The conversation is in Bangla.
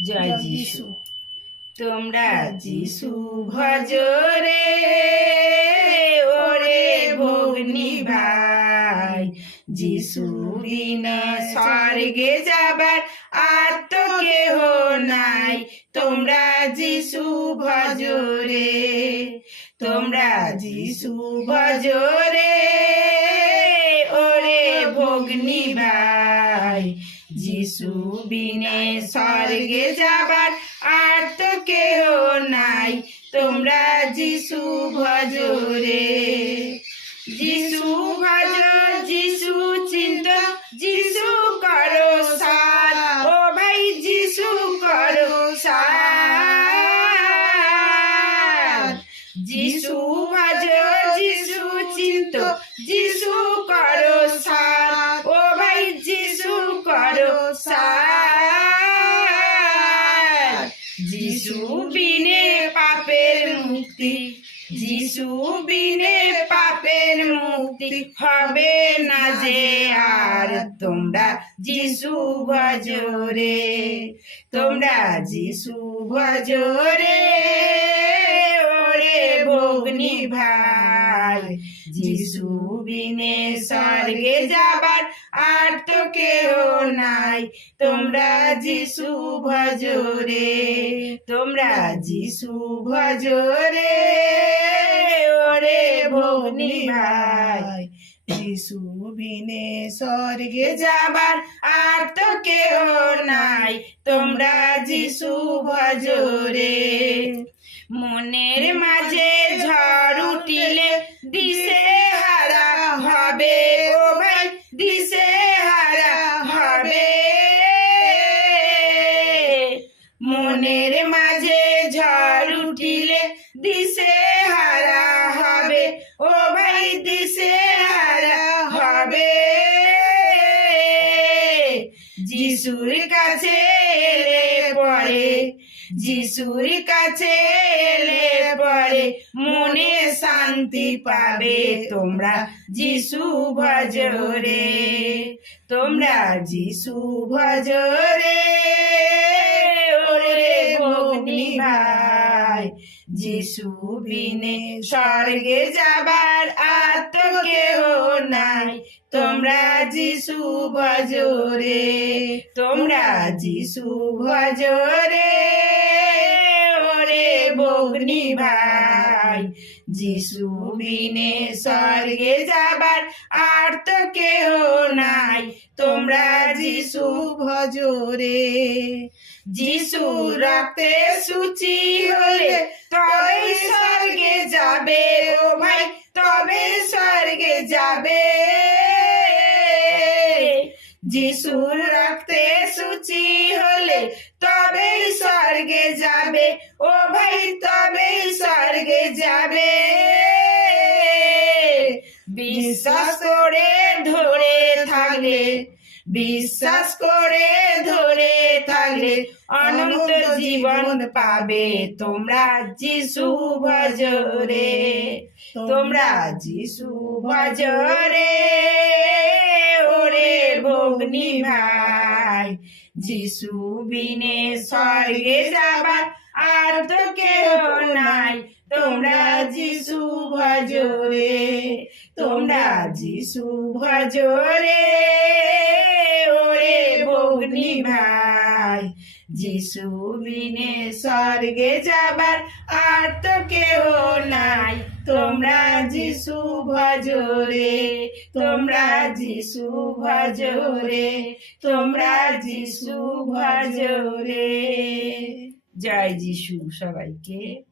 জয় যিশু। তোমরা যিশু ভজরে ওরে ভগ্নি ভাই যিশু বিনা স্বর্গে যাবার আর তো কেহ নাই। তোমরা যিশু ভজরে তোমরা যিশু ভজরে ওরে ভগ্নি ভাই যিশু বিনে স্বর্গে যাবার আর তো কেহ নাই। তোমরা যিশু ভজরে। সার। যিশু বিনে পাপের মুক্তি, যিশু বিনে পাপের মুক্তি হবে না যে আর। তোমরা যিশু ভজরে তোমরা যিশু ভজরে ওরে ভগ্নি ভাই যিশু বিনে স্বর্গে যাবার আর তো কেউ নাই। তোমরা যিশু ভজরে, তোমরা যিশু ভজরে, ওরে ভগ্নি ভাই। যিশু বিনে স্বর্গে যাবার আর তো কেউ নাই। তোমরা যিশু ভজরে। মনের মাঝে ঝড় উঠিলে দিশে হারা হবে। ও ভাই, দিশে হারা হবে। মনের মাঝে ঝড় উঠিলে দিশে হবে যিশুর কাছে পরে যিশুর কাছে পরে মনে শান্তি পাবে। তোমরা যিশু ভজরে, তোমরা যিশু ভজরে। ওরে ভগ্নি ভাই যিশু বিনে স্বর্গে যাবার আর তো কেহ নাই। তোমরা যিশু ভজরে। তোমরা যিশু ভজরে। ভগ্নি ভাই যিশু বিনে স্বর্গে যাবার আর তো কেহ নাই। তোমরা যিশু ভজরে। যিশু রক্তে সূচি হলে তবে স্বর্গে যাবে। ও ভাই, তবে স্বর্গে যাবে। যিশুর রক্তে সূচি হলে তবে স্বর্গে যাবে। ও বিশ্বাস করে ধরে থাকলে বিশ্বাস করে ধরে থাকলে অনন্ত জীবন পাবে। তোমরা যিশু ভজরে তোমরা যিশু ভজরে ওরে ভগ্নি ভাই। যিশু বিনে স্বর্গে যাবার আর যিশু ভজরে ওরে ভগ্নি ভাই। যিশু বিনে স্বর্গে যাবার আর তো কেউ নাই। তোমরা যিশু ভজরে, তোমরা যিশু ভজরে, তোমরা যিশু ভজরে। জয় যিশু সবাইকে।